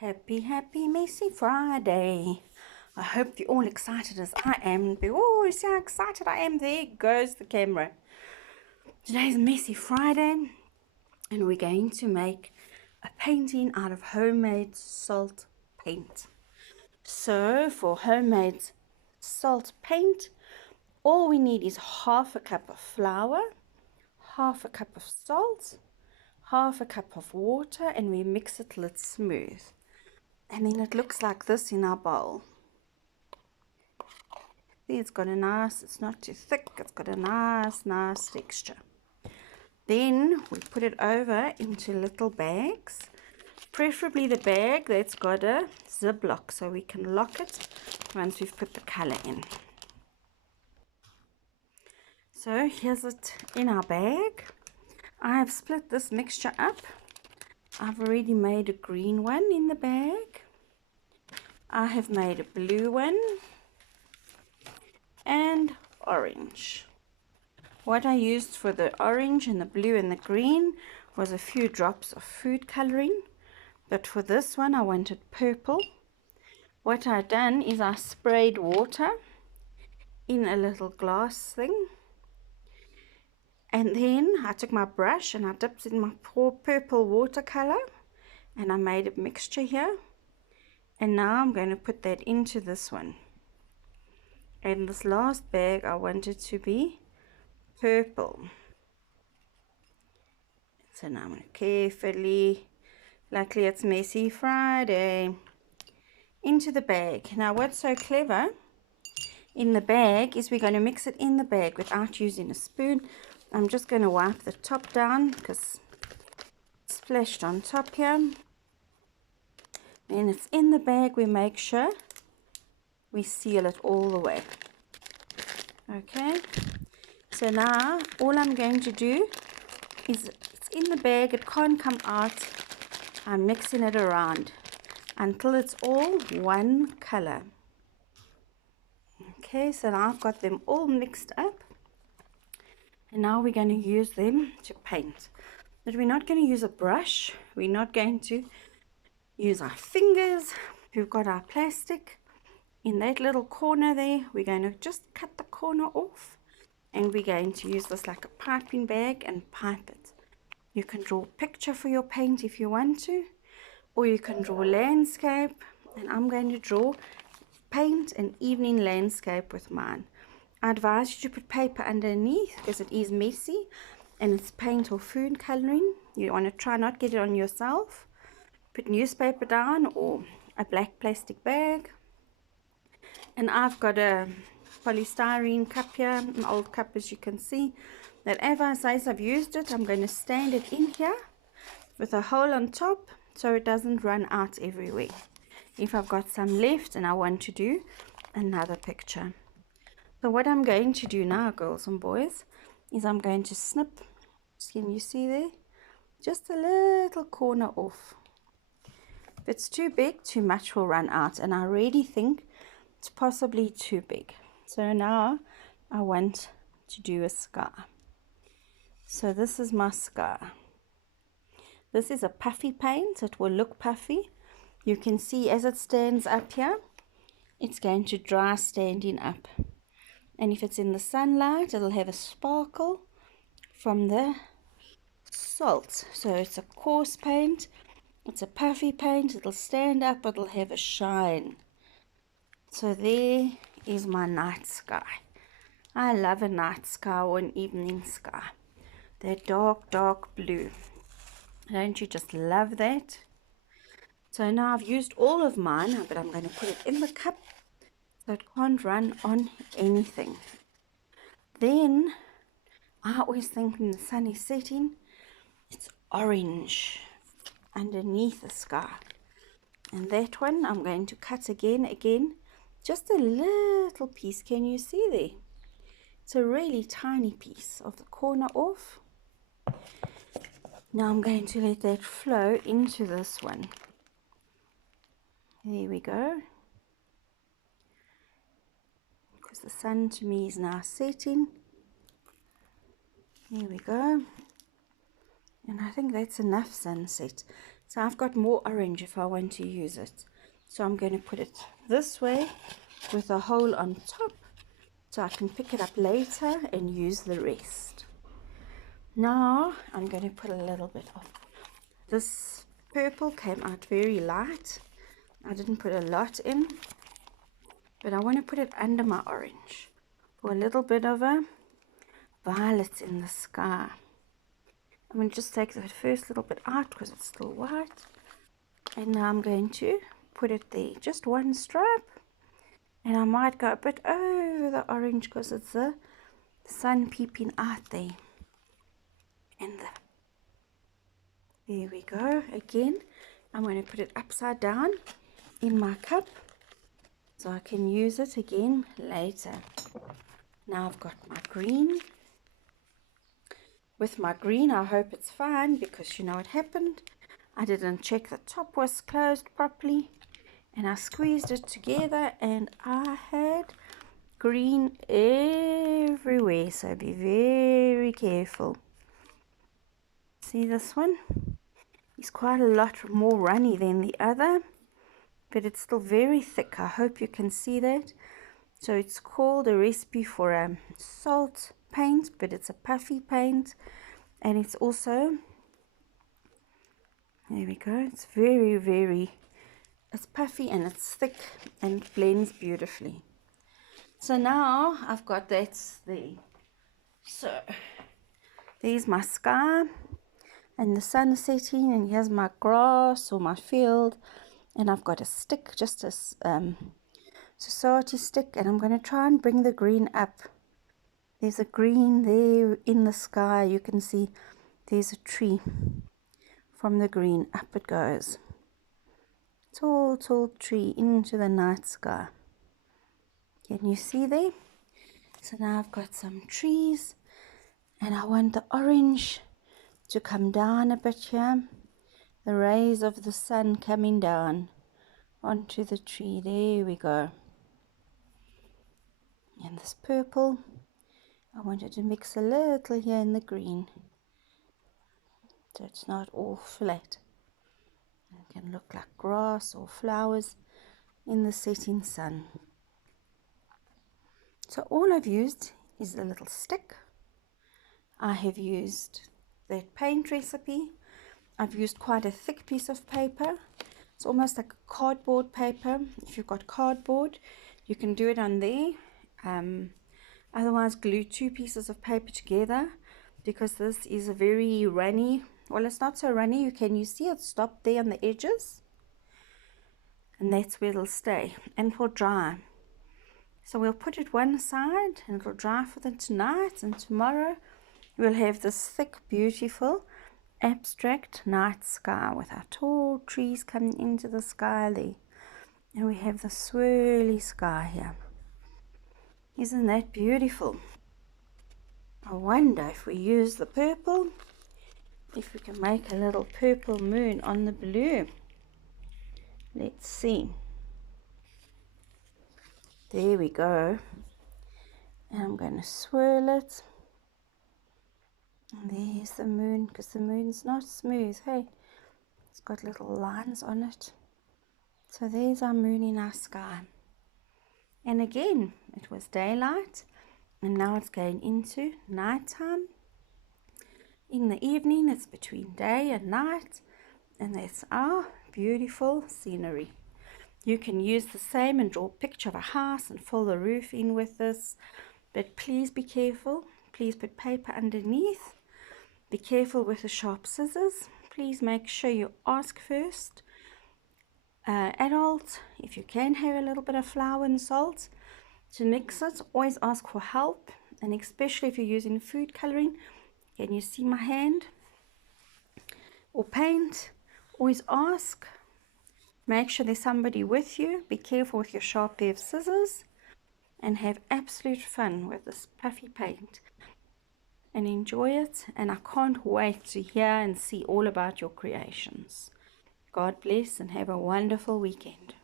Happy, happy, messy Friday. I hope you're all excited as I am. Oh, see how excited I am. There goes the camera. Today's Messy Friday, and we're going to make a painting out of homemade salt paint. So, for homemade salt paint, all we need is half a cup of flour, half a cup of salt, half a cup of water, and we mix it till it's smooth. And then it looks like this in our bowl. See, it's got a nice, it's not too thick, it's got a nice texture. Then we put it over into little bags, preferably the bag that's got a ziplock so we can lock it once we've put the color in. So here's it in our bag. I have split this mixture up. I've already made a green one in the bag. I have made a blue one and orange. What I used for the orange and the blue and the green was a few drops of food coloring, but for this one I wanted purple. What I done is I sprayed water in a little glass thing, and then I took my brush and I dipped it in my purple watercolor and I made a mixture here, and now I'm going to put that into this one. And this last bag I want it to be purple. So now I'm going to carefully, luckily it's Messy Friday, into the bag. Now what's so clever in the bag is we're going to mix it in the bag without using a spoon. I'm just going to wipe the top down because it's splashed on top here. Then it's in the bag, we make sure we seal it all the way. Okay, so now all I'm going to do is, it's in the bag, it can't come out. I'm mixing it around until it's all one color. Okay, so now I've got them all mixed up, and now we're going to use them to paint. But we're not going to use a brush, we're not going to use our fingers. We've got our plastic in that little corner there. We're going to just cut the corner off, and we're going to use this like a piping bag and pipe it. You can draw a picture for your paint if you want to, or you can draw landscape, and I'm going to draw paint an evening landscape with mine. I advise you to put paper underneath because it is messy and it's paint or food coloring. You want to try not get it on yourself. Put newspaper down or a black plastic bag. And I've got a polystyrene cup here, an old cup as you can see, that ever since I've used it, I'm going to stand it in here with a hole on top so it doesn't run out everywhere. If I've got some left and I want to do another picture. So what I'm going to do now, girls and boys, is I'm going to snip, can you see there, just a little corner off. If it's too big, too much will run out, and I already think it's possibly too big. So now I want to do a sky. So this is my sky. This is a puffy paint. It will look puffy. You can see as it stands up here, it's going to dry standing up. And if it's in the sunlight, it'll have a sparkle from the salt. So it's a coarse paint. It's a puffy paint. It'll stand up. It'll have a shine. So there is my night sky. I love a night sky or an evening sky. That dark blue. Don't you just love that? So now I've used all of mine, but I'm going to put it in the cup so it can't run on anything. Then I always think when the sun is setting, it's orange underneath the sky. And that one I'm going to cut again, just a little piece. Can you see there? It's a really tiny piece of the corner off. Now I'm going to let that flow into this one. There we go. Because the sun to me is now setting. There we go. And I think that's enough sunset. So I've got more orange if I want to use it. So I'm going to put it this way with a hole on top so I can pick it up later and use the rest. Now I'm going to put a little bit of this purple. Came out very light. I didn't put a lot in, but I want to put it under my orange for a little bit of a violet in the sky. I'm going to just take the first little bit out because it's still white. And now I'm going to put it there, just one stripe. And I might go a bit over the orange because it's the sun peeping out there. And there we go. Again, I'm going to put it upside down in my cup so I can use it again later. Now I've got my green. With my green, I hope it's fine because you know what happened. I didn't check the top was closed properly and I squeezed it together and I had green everywhere, so be very careful. See this one? It's quite a lot more runny than the other, but it's still very thick. I hope you can see that. So it's called a recipe for a salt paint, but it's a puffy paint, and it's also, there we go, it's very, it's puffy and it's thick and it blends beautifully. So now I've got that there. So there's my sky and the sun setting, and here's my grass or my field, and I've got a stick, just a society stick, and I'm going to try and bring the green up. There's a green there in the sky. You can see there's a tree. From the green up it goes. Tall tree into the night sky. Can you see there? So now I've got some trees, and I want the orange to come down a bit here. The rays of the sun coming down onto the tree. There we go. And this purple, I wanted to mix a little here in the green, so it's not all flat. It can look like grass or flowers in the setting sun. So all I've used is a little stick. I have used that paint recipe. I've used quite a thick piece of paper. It's almost like a cardboard paper. If you've got cardboard, you can do it on there. Otherwise, glue 2 pieces of paper together, because this is a very runny. Well, it's not so runny. You see it stop there on the edges, and that's where it'll stay and it will dry. So we'll put it one side and it'll dry for the tonight, and tomorrow we'll have this thick, beautiful, abstract night sky with our tall trees coming into the sky there. And we have the swirly sky here. Isn't that beautiful? I wonder if we use the purple, if we can make a little purple moon on the blue. Let's see. There we go. And I'm going to swirl it. And there's the moon, because the moon's not smooth, hey? It's got little lines on it. So there's our moon in our sky. And again, it was daylight, and now it's going into nighttime. In the evening, it's between day and night, and that's our beautiful scenery. You can use the same and draw a picture of a house and fill the roof in with this, but please be careful. Please put paper underneath. Be careful with the sharp scissors. Please make sure you ask first. Adult, if you can have a little bit of flour and salt to mix it, always ask for help, and especially if you're using food coloring. Can you see my hand? Or paint, always ask. Make sure there's somebody with you. Be careful with your sharp pair of scissors, and have absolute fun with this puffy paint and enjoy it. And I can't wait to hear and see all about your creations. God bless and have a wonderful weekend.